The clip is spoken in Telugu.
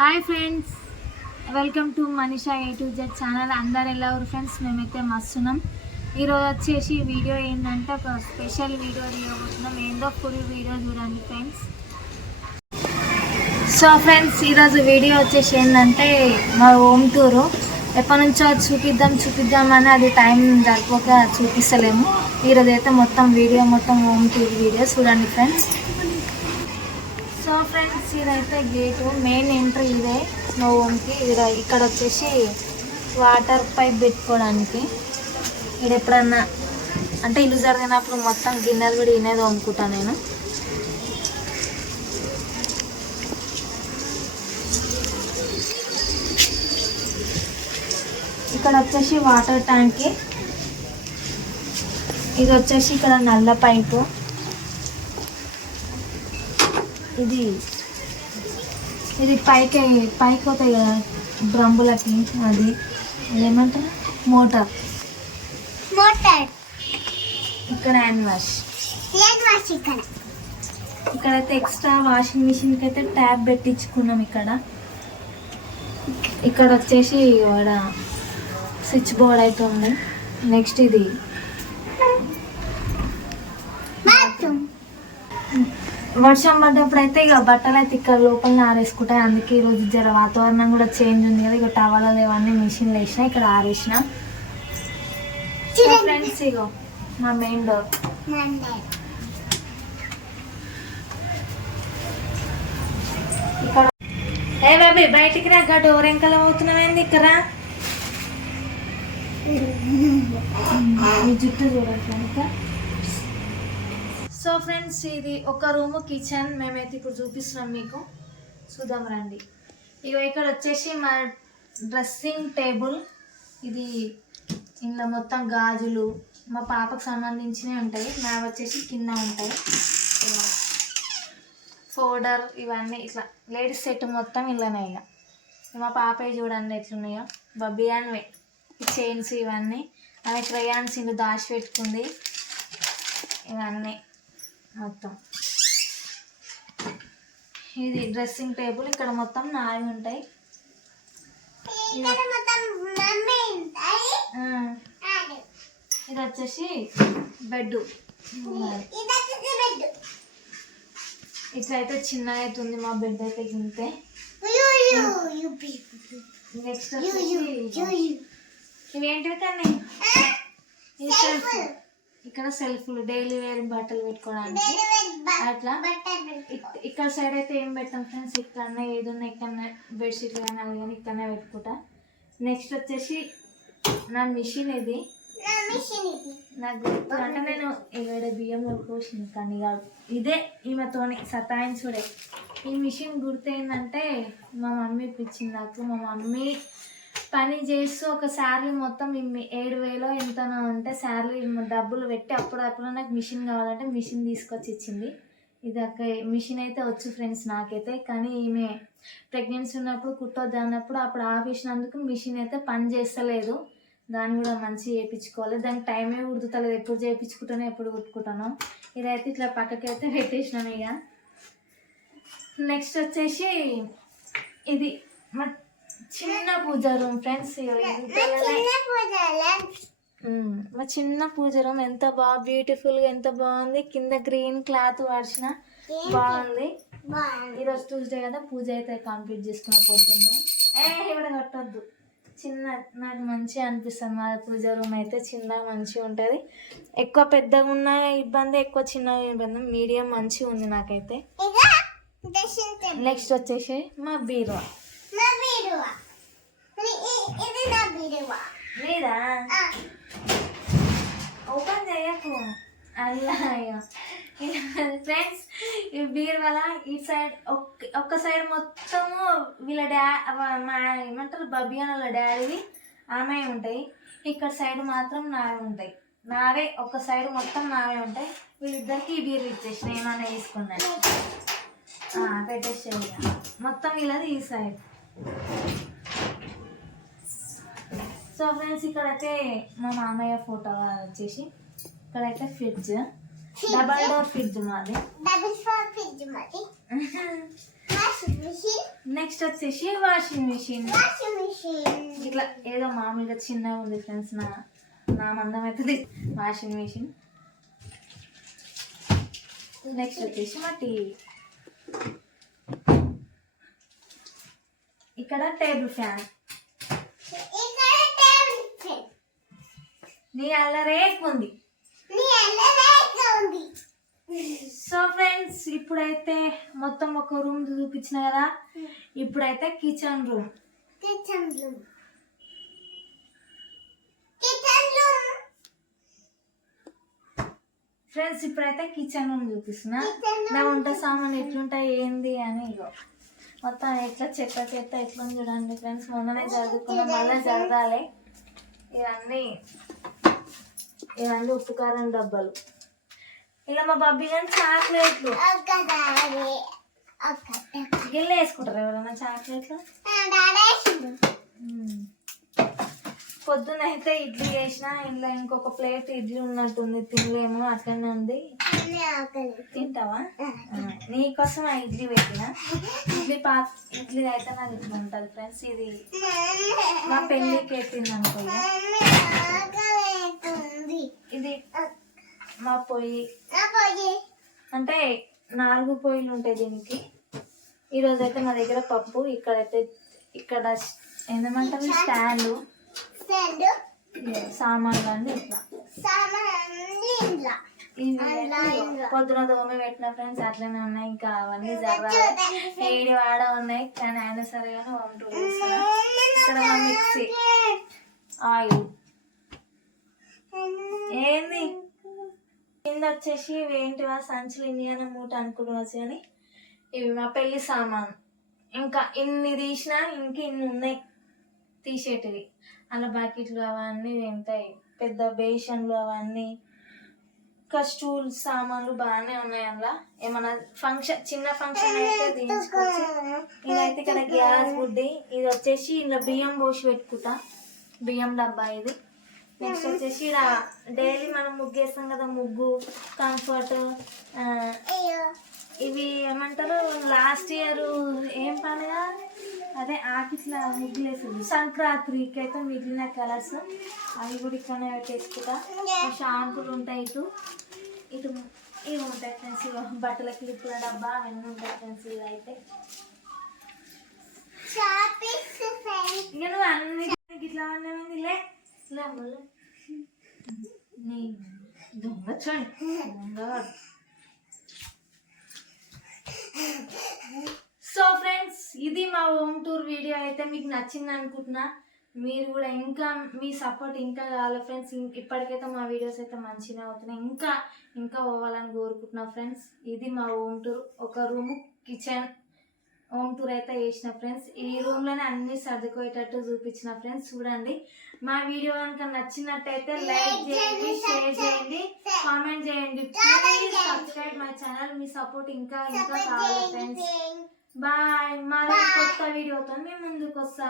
Hi friends welcome to Manisha A to Z channel అందరు ఎలా ఉన్నారు ఫ్రెండ్స్ మేమైతే మస్తున్నాం. ఈరోజు వచ్చేసి వీడియో ఏంటంటే ఒక స్పెషల్ వీడియో తీయబోతున్నాం. ఏందో ఫుల్ వీడియో చూడండి ఫ్రెండ్స్ సో ఫ్రెండ్స్ ఈరోజు వీడియో వచ్చేసి ఏంటంటే మా హోమ్ టూరు ఎప్పటి నుంచో చూపిద్దాం అని అది టైం సరిపోక చూపిస్తలేము. ఈరోజు అయితే మొత్తం వీడియో మొత్తం హోమ్ టూర్ వీడియో చూడండి ఫ్రెండ్స్ ఫ్రెండ్స్ ఇదైతే గేటు మెయిన్ ఎంట్రీ ఇదే స్నో హోమ్కి ఇక్కడ ఇక్కడ వచ్చేసి వాటర్ పైప్ పెట్టుకోవడానికి. ఇక్కడ ఎప్పుడన్నా అంటే ఇల్లు జరిగినప్పుడు మొత్తం గిన్నెలు కూడా ఇనేది అమ్ముకుంటా నేను. ఇక్కడ వచ్చేసి వాటర్ ట్యాంక్. ఇది వచ్చేసి ఇక్కడ నల్ల పైపు. ఇది ఇది పైకి పైకి అవుతాయి కదా డ్రమ్ములకి అది ఏమంటారు మోటార్. మోటార్. ఇక్కడ హ్యాండ్ వాష్. లేదు వాష్ ఇక్కడ. ఇక్కడైతే ఎక్స్ట్రా వాషింగ్ మిషన్కి అయితే ట్యాప్ పెట్టించుకున్నాం ఇక్కడ. ఇక్కడ వచ్చేసి వాడ స్విచ్ బోర్డ్ అయితే ఉంది నెక్స్ట్ ఇది వర్షం పడ్డప్పుడు అయితే ఇక బట్టలు అయితే ఇక్కడ లోపల ఆరేసుకుంటాయి అందుకే ఈరోజు జర వాతావరణం కూడా చేంజ్ ఉంది కదా. ఇక టవల్ ఇవన్నీ మిషన్లు వేసిన ఇక్కడ ఆరేసిన. ఫ్రెండ్స్ ఇగో మా మెయిన్ డోర్ ఇక్కడ ఏ బాబీ బయటికి రా డోర్ ఎంకల అవుతున్నావేంది ఇక్కడ? ఈ జుట్టు చూడట్లేదు సో ఫ్రెండ్స్ ఇది ఒక రూమ్ కిచెన్. మేమైతే ఇప్పుడు చూపిస్తున్నాం మీకు. చూద్దాం రండి. ఇక ఇక్కడ వచ్చేసి మా డ్రెస్సింగ్ టేబుల్. ఇది ఇందులో మొత్తం గాజులు మా పాపకు సంబంధించినవి ఉంటాయి. నా వచ్చేసి కింద ఉంటాయి. ఇలా ఫోల్డర్ ఇవన్నీ ఇట్లా లేడీస్ సెట్ మొత్తం ఇలానే ఇక మా పాపయ్య చూడండి ఎట్లున్నాయో. బబ్బీ అనివే చైన్స్ ఇవన్నీ. ఆమె క్రయాన్స్ ఇందు దాచి పెట్టుకుంది ఇవన్నీ. మొత్తం. ఇది డ్రెస్సింగ్ టేబుల్ ఇక్కడ మొత్తం నావి ఉంటాయి. ఇది వచ్చేసి బెడ్ ఇట్లయితే చిన్న అవుతుంది మా బెడ్ అయితే గింతే నెక్స్ట్ ఇవేంటివి కానీ ఇక్కడ సెల్ఫ్లు డైలీ వేర్ బట్టలు పెట్టుకోవడానికి. అట్లా. ఇక్- ఇక్కడ సైడ్ అయితే ఏం పెట్టాం ఫ్రెండ్స్ ఇక్కడనే ఏది ఉన్నా ఇక్కడనే బెడ్షీట్లు కానీ అవి కానీ ఇక్కడనే పెట్టుకుంటా. నెక్స్ట్ వచ్చేసి నా మిషన్ ఇది. నాకు అంటే నేను ఏడ బియ్యంలో కోసింది కానీ కాదు ఇదే ఈమెతోని సతాయించుడే. ఈ మిషన్ గుర్తు ఏంటంటే మా మమ్మీ ఇప్పించింది నాకు. మా మమ్మీ పని చేస్తూ ఒక శారీ మొత్తం ఏడు వేలో ఎంతనో ఉంటే శాలరీ డబ్బులు పెట్టి అప్పుడు అప్పుడు నాకు మిషన్ కావాలంటే మిషన్ తీసుకొచ్చి ఇచ్చింది. ఇది ఒక మిషన్ అయితే వచ్చు ఫ్రెండ్స్ నాకైతే కానీ ఈమె ప్రెగ్నెన్సీ ఉన్నప్పుడు కుట్టొద్దు అన్నప్పుడు అప్పుడు ఆపేసినందుకు మిషన్ అయితే పని చేస్తలేదు. దాన్ని కూడా మంచి చేయించుకోవాలి. దానికి టైమే ఉడుకుతలేదు. ఎప్పుడు చేయించుకుంటానో ఎప్పుడు కుట్టుకుంటానో. ఇదైతే ఇట్లా పక్కకి అయితే పెట్టేసినాం ఇక. నెక్స్ట్ వచ్చేసి ఇది మా చిన్న పూజ రూమ్ ఫ్రెండ్స్ మా చిన్న పూజ రూమ్ ఎంత బాగా బ్యూటిఫుల్గా ఎంత బాగుంది. కింద గ్రీన్ క్లాత్ వాడిచిన. బాగుంది. ఈరోజు ట్యూస్డే కదా పూజ అయితే కంప్లీట్ చేసుకున్న పొద్దున్నే. ఏ ఇక్కడ కట్టొద్దు. చిన్న నాకు మంచిగా అనిపిస్తుంది. మా పూజ రూమ్ అయితే చిన్న మంచిగా ఉంటుంది. ఎక్కువ పెద్దగా ఉన్న ఇబ్బంది ఎక్కువ చిన్నగా ఇబ్బంది. మీడియం మంచిగా ఉంది నాకైతే. నెక్స్ట్ వచ్చేసి మా బీరువా. ఇది- నా బీరువా లేదా ఓపెన్ చేయకు అల్లా ఫ్రెండ్స్ ఈ బీరువాల ఈ సైడ్ ఒక్క ఒక్క సైడ్ మొత్తము వీళ్ళ డా మా ఏమంటారు? బబ్బీ అని వాళ్ళ డాడీవి ఆమె ఉంటాయి. ఇక్కడ సైడ్ మాత్రం నావే ఉంటాయి. నావే ఒక సైడ్ మొత్తం నావే ఉంటాయి. వీళ్ళిద్దరికి ఈ బీరు ఇచ్చేసి నేమన్నా తీసుకున్నాను పెట్టేసేది మొత్తం వీళ్ళది ఈ సైడ్ సో ఫ్రెండ్స్ ఇక్కడైతే మా మామయ్య ఫోటో వచ్చేసి ఇక్కడైతే ఫ్రిడ్జ్ డబల్ డోర్ ఫ్రిడ్జ్ మాది. నెక్స్ట్ వచ్చేసి వాషింగ్ మిషన్ వాషింగ్ మిషన్ ఇట్లా ఏదో మామూలుగా చిన్నగా ఉంది ఫ్రెండ్స్ నా నా మందం అవుతుంది వాషింగ్ మిషన్ నెక్స్ట్ వచ్చేసి మా టీవీ ఇక్కడ టేబుల్ ఫ్యాన్ ఇక్కడ టేబుల్ ఫ్యాన్ నీ అల్లరే ఉంది. సో ఫ్రెండ్స్ ఇప్పుడైతే మొత్తం ఒక రూమ్ చూపించిన కదా? ఇప్పుడైతే kitchen room. Kitchen room. Friends ఇప్పుడైతే కిచెన్ రూమ్ చూపిస్తున్నా. నా వంట సామాన్ ఎట్లుంటాయి ఏంది అని ఇగో. మొత్తం ఎట్లా చెత్త చెత్త ఎట్లా చూడండి ఫ్రెండ్స్. మొన్ననే చదువుకున్నాం మళ్ళీ చదవాలి. ఇవన్నీ ఇవన్నీ ఉప్పు కారం డబ్బాలు. ఇలా మా బబ్బీ కానీ చాక్లెట్లు. గిన్నె వేసుకుంటారు ఎవరైనా చాక్లెట్లు. పొద్దున అయితే ఇడ్లీ చేసిన ఇంట్లో ఇంకొక ప్లేట్ ఇడ్లీ ఉన్నట్టుంది తినలేము అట్లనే ఉంది. తింటావా? నీకోసం ఆ ఇడ్లీ పెట్టిన. ఇడ్లీ పా ఇడ్లీ అయితే నాకు ఇట్లా ఉంటుంది ఫ్రెండ్స్? ఇది మా పెళ్ళికి ఎత్తింది అనుకో ఇది. మా పొయ్యి. అంటే నాలుగు పొయ్యిలు ఉంటాయి దీనికి. ఈరోజు అయితే మా దగ్గర పప్పు ఇక్కడైతే ఇక్కడ ఏమంటారు స్టాండ్? సామాన్లు అన్నీ ఇట్లా. పొద్దున దోమ పెట్టిన ఫ్రెండ్స్ అట్లనే ఉన్నాయి. ఇంకా అవన్నీ ఏడి వాడ ఉన్నాయి కానీ అయినా సరే కానీ హోమ్ టూర్ ఇక్కడ మిక్సీ. ఆయిల్. ఏంది? కింద వచ్చేసి ఇవి ఏంటివా సంచులు ఇండియాన మూట అనుకుంటున్నాచ్చు కానీ ఇవి మా పెళ్ళి సామాన్. ఇంకా ఇన్ని తీసినా ఇంక ఇన్ని ఉన్నాయి. తీసేటివి. అలా బకెట్లు అవన్నీ ఉంటాయి పెద్ద బేషన్లు అవన్నీ. ఇంకా స్టూల్ సామాన్లు బాగానే ఉన్నాయి అందులో. ఏమన్నా ఫంక్షన్ చిన్న ఫంక్షన్ అయితే ఇదైతే ఇక్కడ గ్యాస్ బుడ్డి. ఇది వచ్చేసి ఇలా బియ్యం పోసి పెట్టుకుంటా. బియ్యం డబ్బా ఇది. నెక్స్ట్ వచ్చేసి ఇలా డైలీ మనం ముగ్గు వేస్తాం కదా ముగ్గు కంఫర్ట్ ఇవి ఏమంటారు? లాస్ట్ ఇయర్ ఏం పండుగ అదే ఆఫీస్లో మిగిలేసింది సంక్రాంతికి అయితే మిగిలిన కలర్స్ అవి కూడా ఇక్కడనే పెట్టేసుకుంటా. షాంపులు ఉంటాయి ఇటు. ఇటు ఇవి ఉంటాయి ఫ్రెండ్స్ ఇగో బట్టల క్లిప్పుల డబ్బా అవన్నీ ఉంటాయి ఫ్రెండ్స్ ఇవి అయితే. నువ్వు అన్ని ఇట్లా ఉన్నామండి లే? దొంగ చూడండి దొంగ సో ఫ్రెండ్స్ ఇది మా హోమ్ టూర్ వీడియో అయితే మీకు నచ్చింది అనుకుంటున్నా. మీరు కూడా ఇంకా మీ సపోర్ట్ ఇంకా కావాలి ఫ్రెండ్స్ ఇప్పటికైతే మా వీడియోస్ అయితే మంచిగా అవుతున్నాయి. ఇంకా ఇంకా పోవాలని కోరుకుంటున్నా ఫ్రెండ్స్ ఇది మా హోమ్ టూర్ ఒక రూమ్ కిచెన్ హోమ్ టూర్ అయితే చేసిన ఫ్రెండ్స్ ఈ రూమ్లోనే అన్ని సర్దుకోయేటట్టు చూపించిన ఫ్రెండ్స్ చూడండి. మా వీడియో కనుక నచ్చినట్టయితే లైక్ చేయండి షేర్ చేయండి. కామెంట్ చేయండి. ప్లీజ్ సబ్స్క్రైబ్ మై ఛానల్ మీ సపోర్ట్ ఇంకా ఇంకా కావాలి ఫ్రెండ్స్ బాయ్ మళ్ళీ కొత్త వీడియోతో మేము ముందుకు వస్తా